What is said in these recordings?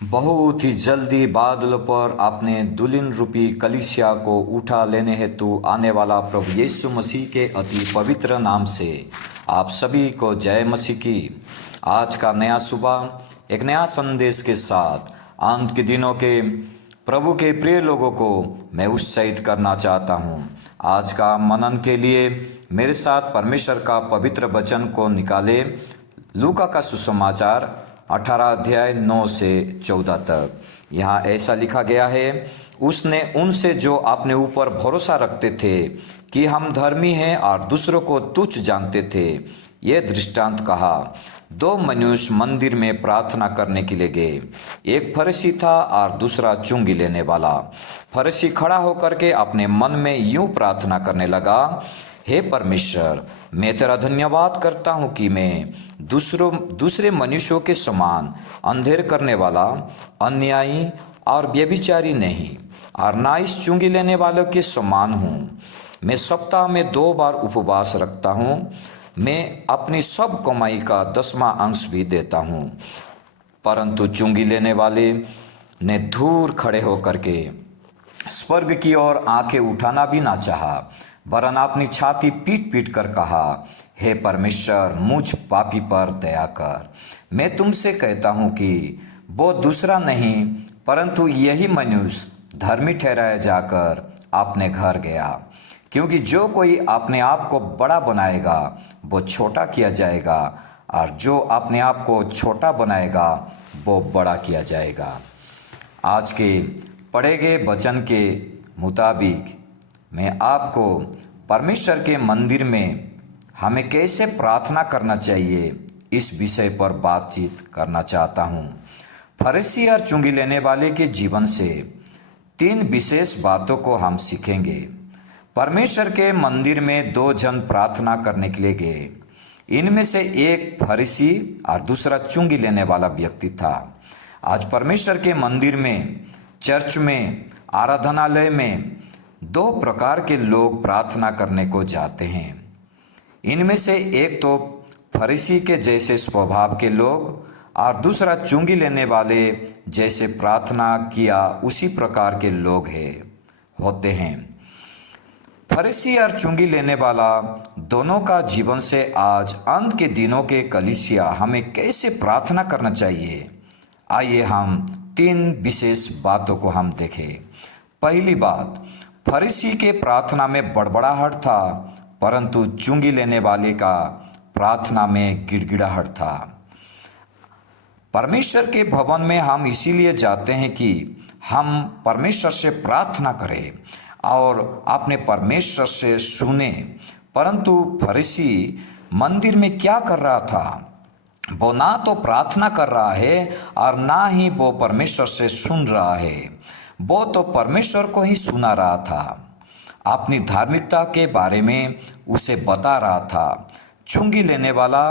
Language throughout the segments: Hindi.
बहुत ही जल्दी बादलों पर अपने दुल्हन रूपी कलीसिया को उठा लेने हेतु आने वाला प्रभु यीशु मसीह के अति पवित्र नाम से आप सभी को जय मसीह की। आज का नया सुबह एक नया संदेश के साथ अंत के दिनों के प्रभु के प्रिय लोगों को मैं उत्साहित करना चाहता हूँ। आज का मनन के लिए मेरे साथ परमेश्वर का पवित्र वचन को निकाले। लूका का सुसमाचार 18 अध्याय 9 से 14 तक। यहाँ ऐसा लिखा गया है, उसने उनसे जो अपने ऊपर भरोसा रखते थे कि हम धर्मी हैं और दूसरों को तुच्छ जानते थे, ये दृष्टांत कहा। दो मनुष्य मंदिर में प्रार्थना करने के लिए गए। एक फरीसी था और दूसरा चुंगी लेने वाला। फरीसी खड़ा होकर के अपने मन में यूं प्रार्थना करने लगा, हे परमेश्वर, मैं तेरा धन्यवाद करता हूँ कि मैं दूसरे मनुष्यों के समान अंधेर करने वाला, अन्यायी और व्यभिचारी नहीं, और ना इस चुंगी लेने वालों के समान हूँ। मैं सप्ताह में 2 बार उपवास रखता हूँ। मैं अपनी सब कमाई का 10वां अंश भी देता हूँ। परंतु चुंगी लेने वाले ने दूर खड़े होकर के स्वर्ग की ओर आंखें उठाना भी ना चाहा, वरन अपनी छाती पीट पीट कर कहा, हे परमेश्वर, मुझ पापी पर दया कर। मैं तुमसे कहता हूँ कि वो दूसरा नहीं परंतु यही मनुष्य धर्मी ठहराया जाकर अपने घर गया। क्योंकि जो कोई अपने आप को बड़ा बनाएगा वो छोटा किया जाएगा, और जो अपने आप को छोटा बनाएगा वो बड़ा किया जाएगा। आज के पढ़े गए वचन के मुताबिक मैं आपको परमेश्वर के मंदिर में हमें कैसे प्रार्थना करना चाहिए इस विषय पर बातचीत करना चाहता हूँ। फरीसी और चुंगी लेने वाले के जीवन से 3 विशेष बातों को हम सीखेंगे। परमेश्वर के मंदिर में 2 जन प्रार्थना करने के लिए गए। इनमें से एक फरीसी और दूसरा चुंगी लेने वाला व्यक्ति था। आज परमेश्वर के मंदिर में, चर्च में, आराधनालय में 2 प्रकार के लोग प्रार्थना करने को जाते हैं। इनमें से एक तो फरीसी के जैसे स्वभाव के लोग और दूसरा चुंगी लेने वाले जैसे प्रार्थना किया उसी प्रकार के लोग होते हैं। फरीसी और चुंगी लेने वाला दोनों का जीवन से आज अंत के दिनों के कलीसिया हमें कैसे प्रार्थना करना चाहिए, आइए हम 3 विशेष बातों को हम देखें। पहली बात, फरीसी के प्रार्थना में बड़बड़ाहट था, परंतु चुंगी लेने वाले का प्रार्थना में गिड़गिड़ाहट था। परमेश्वर के भवन में हम इसीलिए जाते हैं कि हम परमेश्वर से प्रार्थना करें और अपने परमेश्वर से सुने। परंतु फरीसी मंदिर में क्या कर रहा था? वो ना तो प्रार्थना कर रहा है और ना ही वो परमेश्वर से सुन रहा है। वो तो परमेश्वर को ही सुना रहा था, अपनी धार्मिकता के बारे में उसे बता रहा था। चुंगी लेने वाला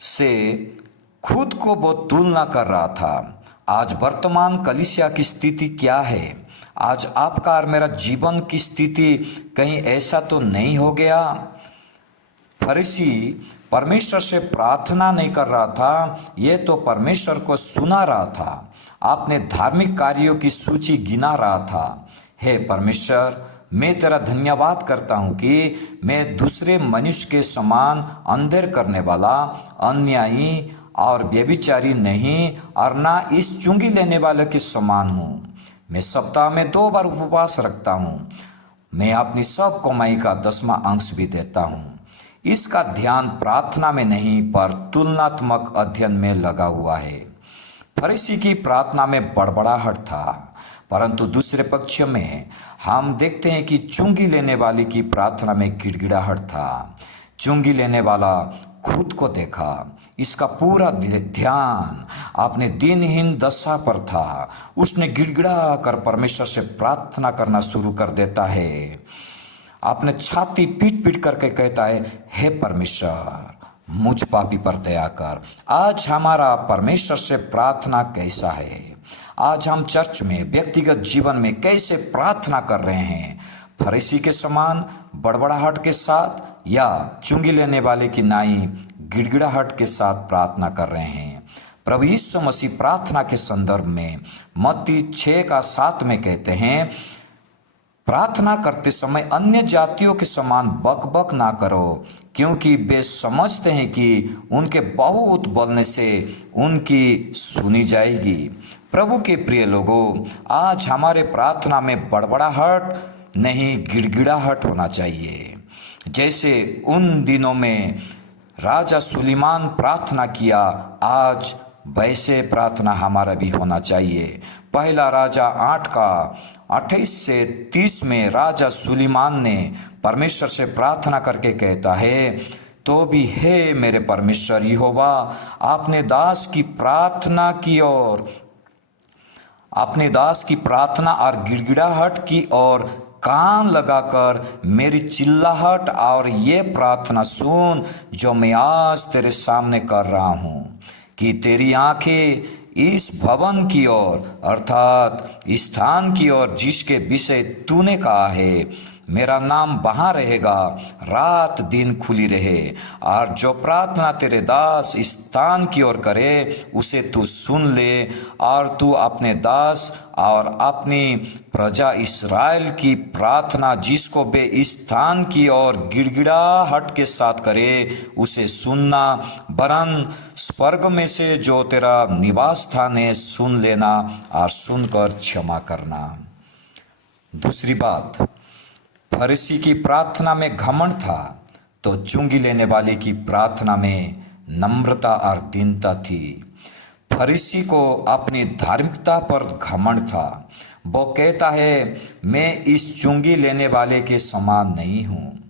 से खुद को वो तुलना कर रहा था। आज वर्तमान कलीसिया की स्थिति क्या है? आज आपका और मेरा जीवन की स्थिति कहीं ऐसा तो नहीं हो गया? फरीसी परमेश्वर से प्रार्थना नहीं कर रहा था, ये तो परमेश्वर को सुना रहा था, अपने धार्मिक कार्यों की सूची गिना रहा था। हे परमेश्वर, मैं तेरा धन्यवाद करता हूँ कि मैं दूसरे मनुष्य के समान अंधेर करने वाला, अन्यायी और व्यभिचारी नहीं, और ना इस चुंगी लेने वाले के समान हूँ। मैं सप्ताह में 2 बार उपवास रखता हूँ। मैं अपनी सब कमाई का 10वां अंश भी देता हूँ। इसका ध्यान प्रार्थना में नहीं पर तुलनात्मक अध्ययन में लगा हुआ है। फरीसी की प्रार्थना में बड़बड़ाहट था, परंतु दूसरे पक्ष में हम देखते हैं कि चुंगी लेने वाले की प्रार्थना में गिड़गिड़ाहट था। चुंगी लेने वाला खुद को देखा, इसका पूरा ध्यान अपने दिनहीन दशा पर था। उसने गिड़गिड़ा कर परमेश्वर से प्रार्थना करना शुरू कर देता है। अपने छाती पीट पीट करके कहता है, हे परमेश्वर, मुझ पापी पर दया कर। आज हमारा परमेश्वर से प्रार्थना कैसा है? आज हम चर्च में, व्यक्तिगत जीवन में कैसे प्रार्थना कर रहे हैं? फरीसी के समान बड़बड़ाहट के साथ या चुंगी लेने वाले की नाई गिड़गिड़ाहट के साथ प्रार्थना कर रहे हैं? प्रभु यीशु मसीह प्रार्थना के संदर्भ में मत्ती 6:7 में कहते हैं, प्रार्थना करते समय अन्य जातियों के समान बकबक ना करो, क्योंकि वे समझते हैं कि उनके बहुत बोलने से उनकी सुनी जाएगी। प्रभु के प्रिय लोगों, आज हमारे प्रार्थना में बड़बड़ाहट नहीं, गिड़गिड़ाहट होना चाहिए। जैसे उन दिनों में राजा सुलेमान प्रार्थना किया, आज वैसे प्रार्थना हमारा भी होना चाहिए। पहला राजा 8:28-30 में राजा सुलेमान ने परमेश्वर से प्रार्थना करके कहता है, तो भी हे मेरे परमेश्वर यहोवा, आपने दास की प्रार्थना और गिड़गिड़ाहट की और कान लगाकर मेरी चिल्लाहट और ये प्रार्थना सुन जो मैं आज तेरे सामने कर रहा हूँ, कि तेरी आंखें इस भवन की ओर अर्थात स्थान की ओर जिसके विषय तूने कहा है, मेरा नाम वहाँ रहेगा, रात दिन खुली रहे। और जो प्रार्थना तेरे दास स्थान की ओर करे उसे तू सुन ले, और तू अपने दास और अपनी प्रजा इस्राएल की प्रार्थना जिसको वे स्थान की ओर गिड़गिड़ाहट के साथ करे उसे सुनना, वरन स्वर्ग में से जो तेरा निवास स्थान है सुन लेना और सुनकर क्षमा करना। दूसरी बात, फरीसी की प्रार्थना में घमंड था, तो चुंगी लेने वाले की प्रार्थना में नम्रता और दीनता थी। फरीसी को अपनी धार्मिकता पर घमंड था। वो कहता है, मैं इस चुंगी लेने वाले के समान नहीं हूँ।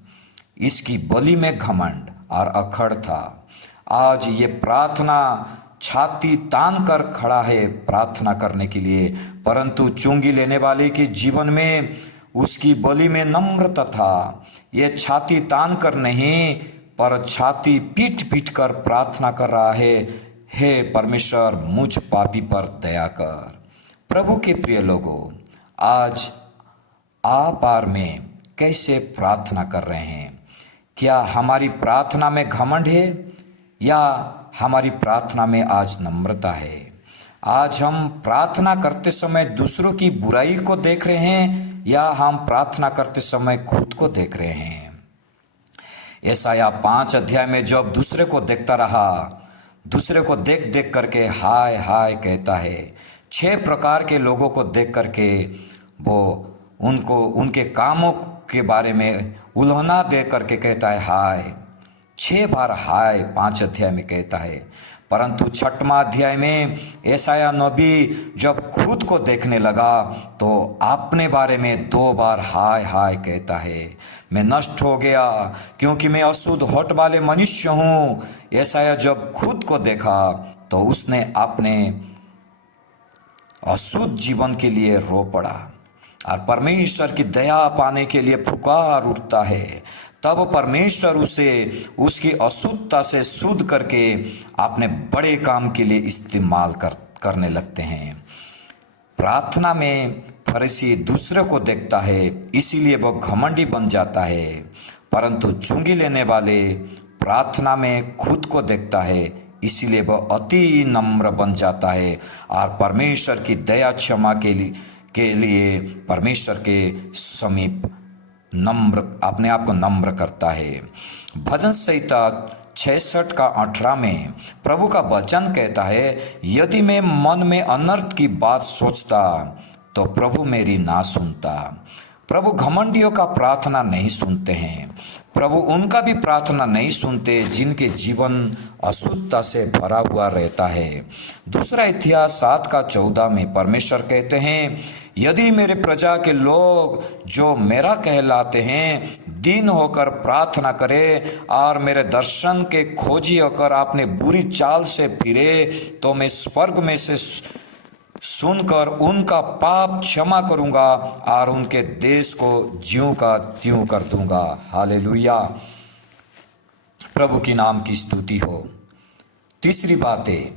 इसकी बलि में घमंड और अखड़ था। आज ये प्रार्थना छाती तान कर खड़ा है प्रार्थना करने के लिए, परंतु चुंगी लेने वाले के जीवन में उसकी बलि में नम्रता था। ये छाती तान कर नहीं, पर छाती पीट पीट कर प्रार्थना कर रहा है, हे परमेश्वर मुझ पापी पर दया कर। प्रभु के प्रिय लोगों, आज आप और मैं कैसे प्रार्थना कर रहे हैं? क्या हमारी प्रार्थना में घमंड है या हमारी प्रार्थना में आज नम्रता है? आज हम प्रार्थना करते समय दूसरों की बुराई को देख रहे हैं या हम प्रार्थना करते समय खुद को देख रहे हैं? यशायाह 5 अध्याय में जब दूसरे को देखता रहा, दूसरे को देख देख करके हाय हाय कहता है। 6 प्रकार के लोगों को देख करके वो उनको उनके कामों के बारे में उल्हाना दे करके कहता है हाय। 6 बार हाय 5 अध्याय में कहता है, परंतु 6वां अध्याय में यशायाह नबी जब खुद को देखने लगा तो अपने बारे में 2 बार हाय हाय कहता है, मैं नष्ट हो गया क्योंकि मैं अशुद्ध होठ वाले मनुष्य हूँ। यशायाह जब खुद को देखा तो उसने अपने अशुद्ध जीवन के लिए रो पड़ा और परमेश्वर की दया पाने के लिए पुकार उठता है। तब परमेश्वर उसे उसकी अशुद्धता से शुद्ध करके अपने बड़े काम के लिए इस्तेमाल करने लगते हैं। प्रार्थना में फरीसी दूसरे को देखता है, इसीलिए वह घमंडी बन जाता है, परंतु चुंगी लेने वाले प्रार्थना में खुद को देखता है, इसीलिए वह अति नम्र बन जाता है और परमेश्वर की दया क्षमा के लिए परमेश्वर के समीप नम्र अपने आप को नम्र करता है। भजन संहिता 66:18 में प्रभु का वचन कहता है, यदि मैं मन में अनर्थ की बात सोचता तो प्रभु मेरी ना सुनता। प्रभु घमंडियों का प्रार्थना नहीं सुनते हैं। प्रभु उनका भी प्रार्थना नहीं सुनते जिनके जीवन अशुद्धता से भरा हुआ रहता है। दूसरा इतिहास 7:14 में परमेश्वर कहते हैं, यदि मेरे प्रजा के लोग जो मेरा कहलाते हैं दीन होकर प्रार्थना करे और मेरे दर्शन के खोजी होकर अपने बुरी चाल से फिरे, तो मैं स्वर्ग में से सुनकर उनका पाप क्षमा करूंगा और उनके देश को ज्यों का त्यों कर दूंगा। हालेलुया, प्रभु की नाम की स्तुति हो। तीसरी बात है,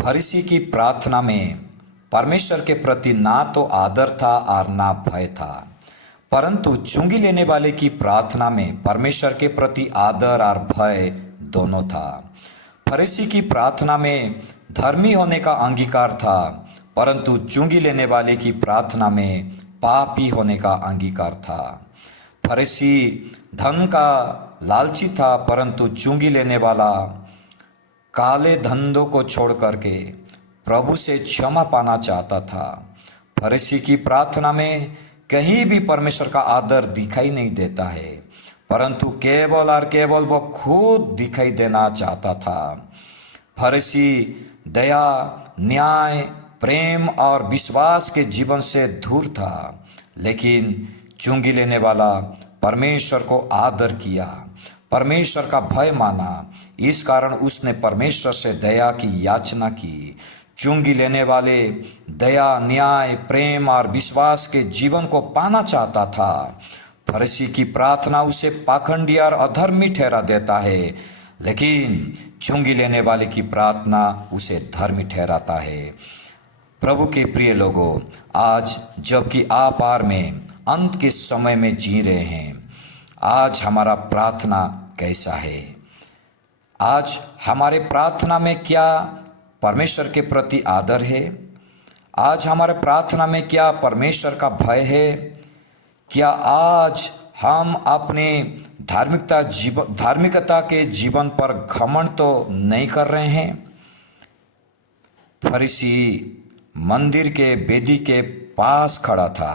फरीसी की प्रार्थना में परमेश्वर के प्रति ना तो आदर था और ना भय था, परंतु चुंगी लेने वाले की प्रार्थना में परमेश्वर के प्रति आदर और भय दोनों था। फरीसी की प्रार्थना में धर्मी होने का अंगीकार था, परंतु चुंगी लेने वाले की प्रार्थना में पापी होने का अंगीकार था। फरीसी धन का लालची था, परंतु चुंगी लेने वाला काले धंधों को छोड़ करके प्रभु से क्षमा पाना चाहता था। फरीसी की प्रार्थना में कहीं भी परमेश्वर का आदर दिखाई नहीं देता है, परंतु केवल और केवल वो खुद दिखाई देना चाहता था। फरीसी दया, न्याय, प्रेम और विश्वास के जीवन से दूर था, लेकिन चुंगी लेने वाला परमेश्वर को आदर किया, परमेश्वर का भय माना। इस कारण उसने परमेश्वर से दया की याचना की। चुंगी लेने वाले दया, न्याय, प्रेम और विश्वास के जीवन को पाना चाहता था। फरीसी की प्रार्थना उसे पाखंडी और अधर्मी ठहरा देता है, लेकिन चुंगी लेने वाले की प्रार्थना उसे धर्मी ठहराता है। प्रभु के प्रिय लोगों, आज जबकि आप आर में अंत के समय में जी रहे हैं, आज हमारा प्रार्थना कैसा है? आज हमारे प्रार्थना में क्या परमेश्वर के प्रति आदर है? आज हमारे प्रार्थना में क्या परमेश्वर का भय है? क्या आज हम अपने धार्मिकता के जीवन पर घमंड तो नहीं कर रहे हैं? फरीसी मंदिर के वेदी के पास खड़ा था,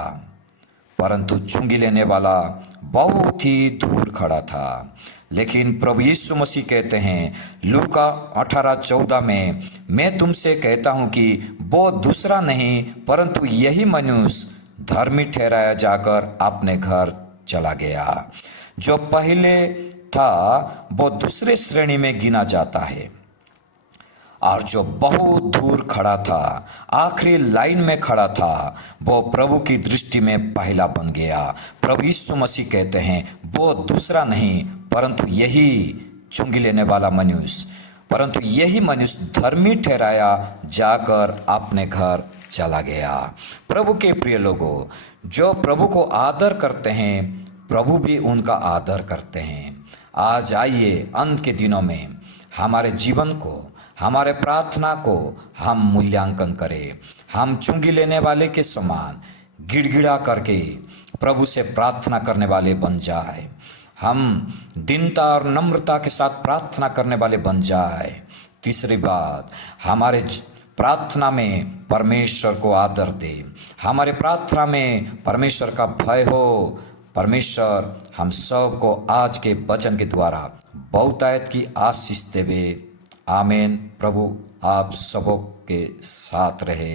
परंतु चुंगी लेने वाला बहुत ही दूर खड़ा था। लेकिन प्रभु यीशु मसीह कहते हैं लूका 18:14 में, मैं तुमसे कहता हूं कि वो दूसरा नहीं परंतु यही मनुष्य धर्मी ठहराया जाकर अपने घर चला गया। जो पहले था वो दूसरे श्रेणी में गिना जाता है, और जो बहुत दूर खड़ा था, आखिरी लाइन में खड़ा था, वो प्रभु की दृष्टि में पहला बन गया। प्रभु यीशु मसीह कहते हैं वो दूसरा नहीं परंतु यही चुंगी लेने वाला मनुष्य, परंतु यही मनुष्य धर्मी ठहराया जाकर अपने घर चला गया। प्रभु के प्रिय लोगों, जो प्रभु को आदर करते हैं, प्रभु भी उनका आदर करते हैं। आज आइए अंत के दिनों में हमारे जीवन को, हमारे प्रार्थना को हम मूल्यांकन करें। हम चुंगी लेने वाले के समान गिड़गिड़ा करके प्रभु से प्रार्थना करने वाले बन जाए। हम दीनता और नम्रता के साथ प्रार्थना करने वाले बन जाए। तीसरी बात, हमारे प्रार्थना में परमेश्वर को आदर दे, हमारे प्रार्थना में परमेश्वर का भय हो। परमेश्वर हम सब को आज के वचन के द्वारा बहुतायत की आशीष देवे। आमीन। प्रभु आप सबों के साथ रहे।